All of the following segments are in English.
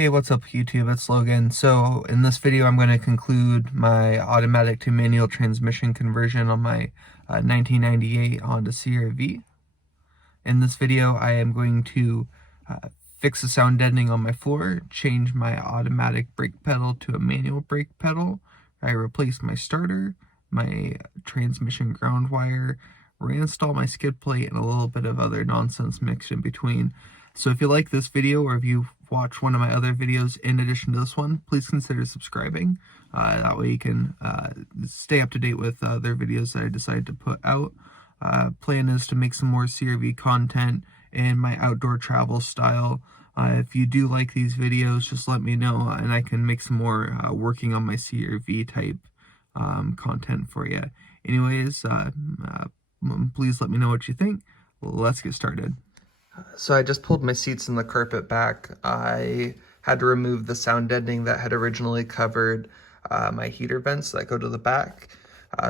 Hey, what's up YouTube? It's Logan. So in this video I'm going to conclude my automatic to manual transmission conversion on my 1998 Honda CR-V. In this video I am going to fix the sound deadening on my floor, change my automatic brake pedal to a manual brake pedal. I replaced my starter, my transmission ground wire, reinstall my skid plate, and a little bit of other nonsense mixed in between. So if you like this video, or if you've watched one of my other videos in addition to this one, please consider subscribing. That way you can stay up to date with other videos that I decide to put out. Plan is to make some more CR-V content in my outdoor travel style. If you do like these videos, just let me know and I can make some more working on my CR-V type content for you. Anyways, please let me know what you think. Let's get started. So I just pulled my seats and the carpet back. I had to remove the sound deadening that had originally covered my heater vents that go to the back.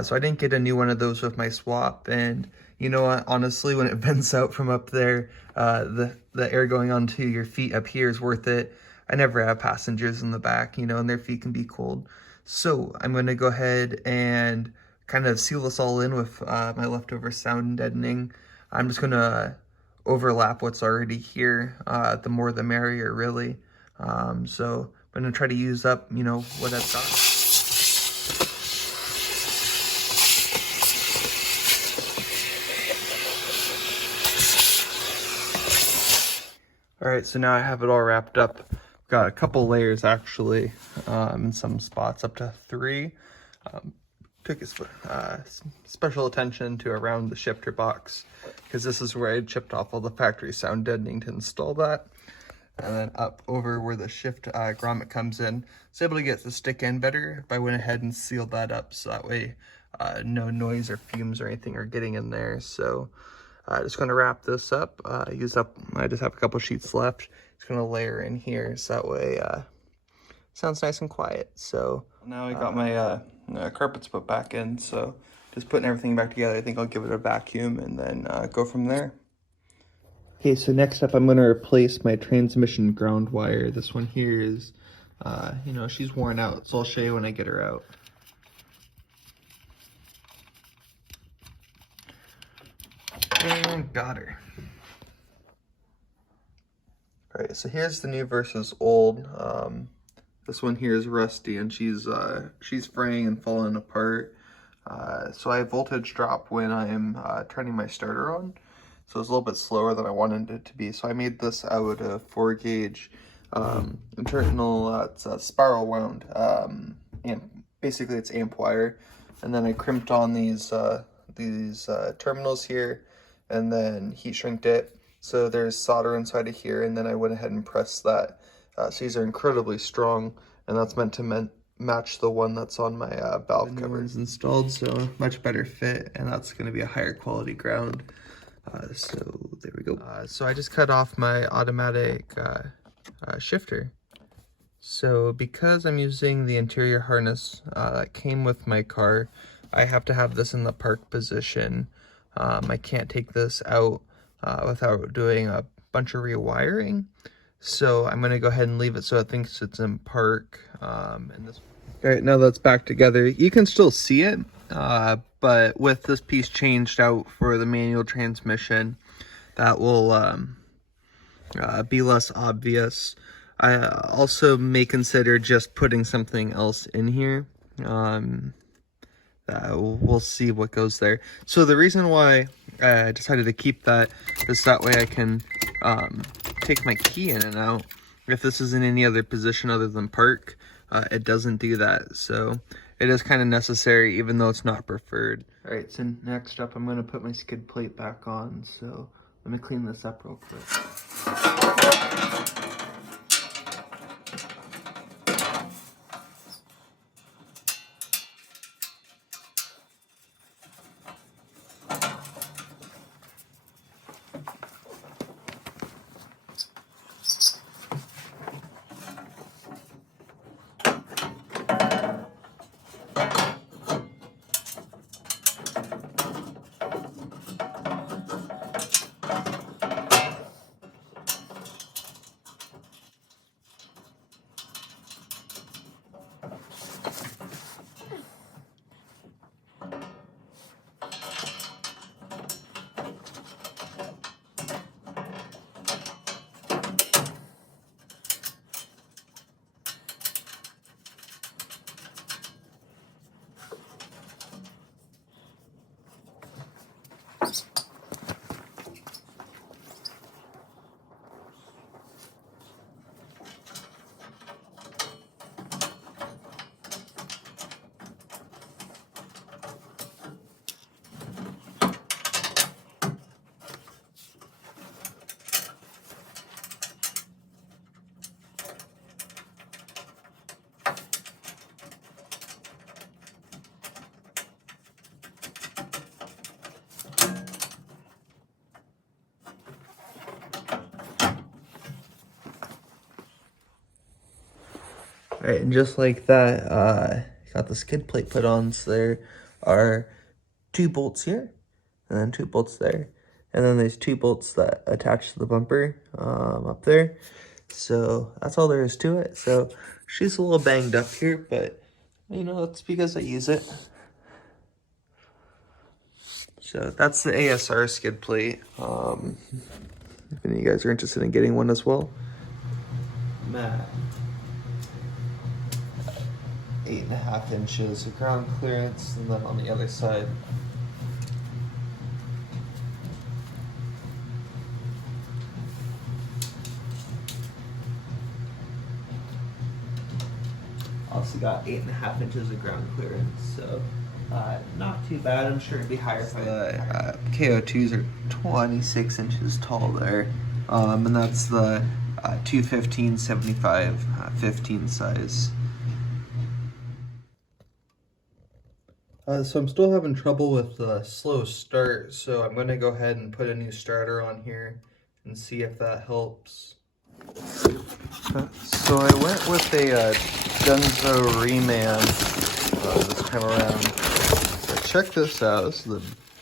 So I didn't get a new one of those with my swap. And you know what, honestly, when it vents out from up there, the air going onto your feet up here is worth it. I never have passengers in the back, you know, and their feet can be cold. So I'm going to go ahead and kind of seal this all in with my leftover sound deadening. I'm just going to overlap what's already here. The more the merrier, really. So I'm going to try to use up, you know, what I've got. Alright, so now I have it all wrapped up. Got a couple layers actually, in some spots, up to 3. Took special attention to around the shifter box, because this is where I chipped off all the factory sound deadening to install that. And then up over where the shift grommet comes in, I was able to get the stick in better if I went ahead and sealed that up, so that way no noise or fumes or anything are getting in there. So just going to wrap this up. I just have a couple sheets left. Just going to layer in here so that way sounds nice and quiet. So now I got my carpets put back in, so just putting everything back together. I think I'll give it a vacuum and then go from there. Okay, so next up I'm going to replace my transmission ground wire. This one here is, you know, she's worn out, so I'll show you when I get her out. And got her. Alright, so here's the new versus old. This one here is rusty and she's fraying and falling apart. So I voltage drop when I'm turning my starter on. So it's a little bit slower than I wanted it to be. So I made this out of 4 gauge internal, it's spiral wound. Basically it's amp wire. And then I crimped on these terminals here and then heat shrinked it. So there's solder inside of here, and then I went ahead and pressed that. So these are incredibly strong, and that's meant to match the one that's on my valve cover. It's installed, so much better fit, and that's going to be a higher quality ground. So there we go. So I just cut off my automatic shifter. So because I'm using the interior harness that came with my car, I have to have this in the park position. I can't take this out without doing a bunch of rewiring. So I'm going to go ahead and leave it so it thinks it's in park. Alright, now that's back together. You can still see it, but with this piece changed out for the manual transmission, that will be less obvious. I also may consider just putting something else in here. We'll see what goes there. So the reason why I decided to keep that is that way I can take my key in and out. If this is in any other position other than park, it doesn't do that. So it is kind of necessary, even though it's not preferred. All right, so next up I'm going to put my skid plate back on. So let me clean this up real quick. Alright, and just like that, got the skid plate put on. So there are 2 bolts here, and then 2 bolts there. And then there's 2 bolts that attach to the bumper up there. So that's all there is to it. So she's a little banged up here, but you know, it's because I use it. So that's the ASR skid plate. If any of you guys are interested in getting one as well. Matt. 8.5 inches of ground clearance, and then on the other side, also got 8.5 inches of ground clearance, so not too bad. I'm sure it'd be higher if the KO2s are 26 inches tall there, and that's the 215/75 15 size. So I'm still having trouble with the slow start, so I'm going to go ahead and put a new starter on here and see if that helps. So I went with a Gunzo Reman this time around. So check this out. This is a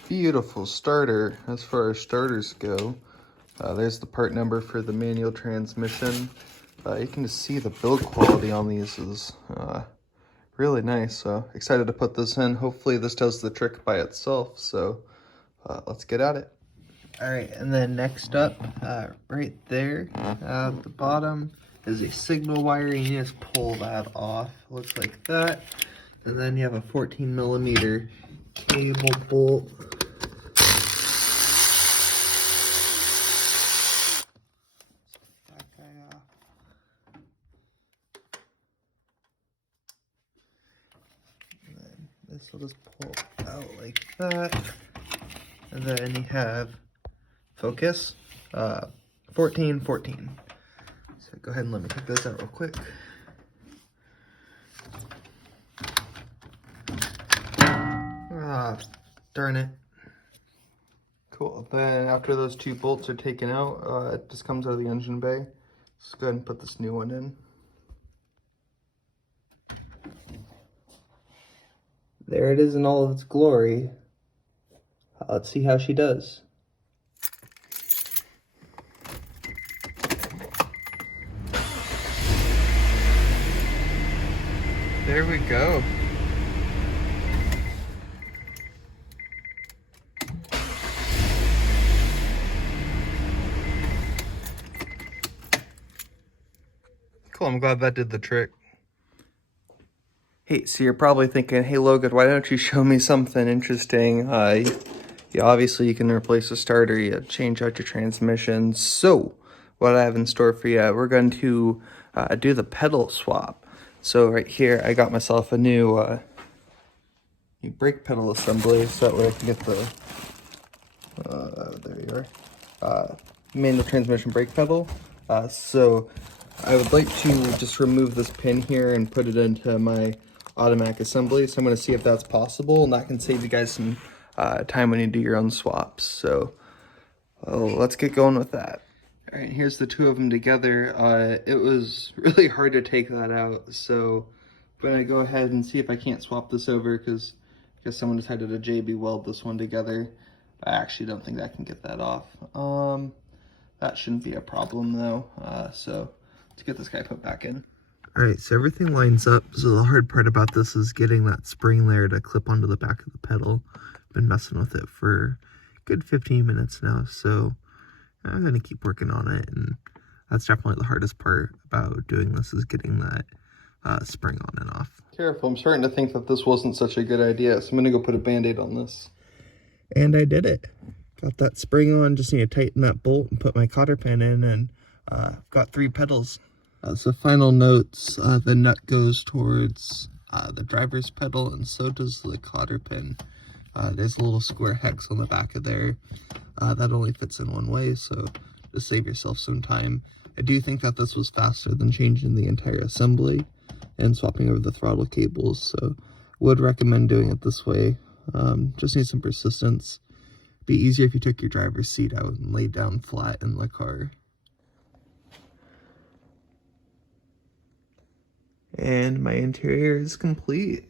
beautiful starter as far as starters go. There's the part number for the manual transmission. You can just see the build quality on these is really nice, so excited to put this in. Hopefully this does the trick by itself, so let's get at it. All right, and then next up, right there at the bottom is a signal wire. You just pull that off, looks like that. And then you have a 14mm cable bolt. This will just pull out like that, and then you have focus 14 14. So go ahead and let me take those out real quick. Darn it. Cool. Then after those 2 bolts are taken out, it just comes out of the engine bay. Let's go ahead and put this new one in. There it is in all of its glory. Let's see how she does. There we go. Cool, I'm glad that did the trick. Hey, so you're probably thinking, hey Logan, why don't you show me something interesting? Obviously you can replace the starter, you change out your transmission. So, what I have in store for you, we're going to do the pedal swap. So right here, I got myself a new brake pedal assembly, so that way I can get the, there you are, manual transmission brake pedal. So I would like to just remove this pin here and put it into my automatic assembly, so I'm going to see if that's possible, and that can save you guys some time when you do your own swaps. So let's get going with that. All right, here's the 2 of them together. It was really hard to take that out, so I'm going to go ahead and see if I can't swap this over, because I guess someone decided to JB weld this one together. I actually don't think I can get that off. That shouldn't be a problem though, so let's get this guy put back in. Alright, so everything lines up, so the hard part about this is getting that spring layer to clip onto the back of the pedal. I've been messing with it for a good 15 minutes now, so I'm going to keep working on it, and that's definitely the hardest part about doing this, is getting that spring on and off. Careful, I'm starting to think that this wasn't such a good idea, so I'm going to go put a band-aid on this. And I did it. Got that spring on, just need to tighten that bolt and put my cotter pin in, and I've got 3 pedals. So final notes, the nut goes towards the driver's pedal, and so does the cotter pin. There's a little square hex on the back of there. That only fits in one way, so just save yourself some time. I do think that this was faster than changing the entire assembly and swapping over the throttle cables, so would recommend doing it this way. Just need some persistence. Be easier if you took your driver's seat out and laid down flat in the car. And my interior is complete.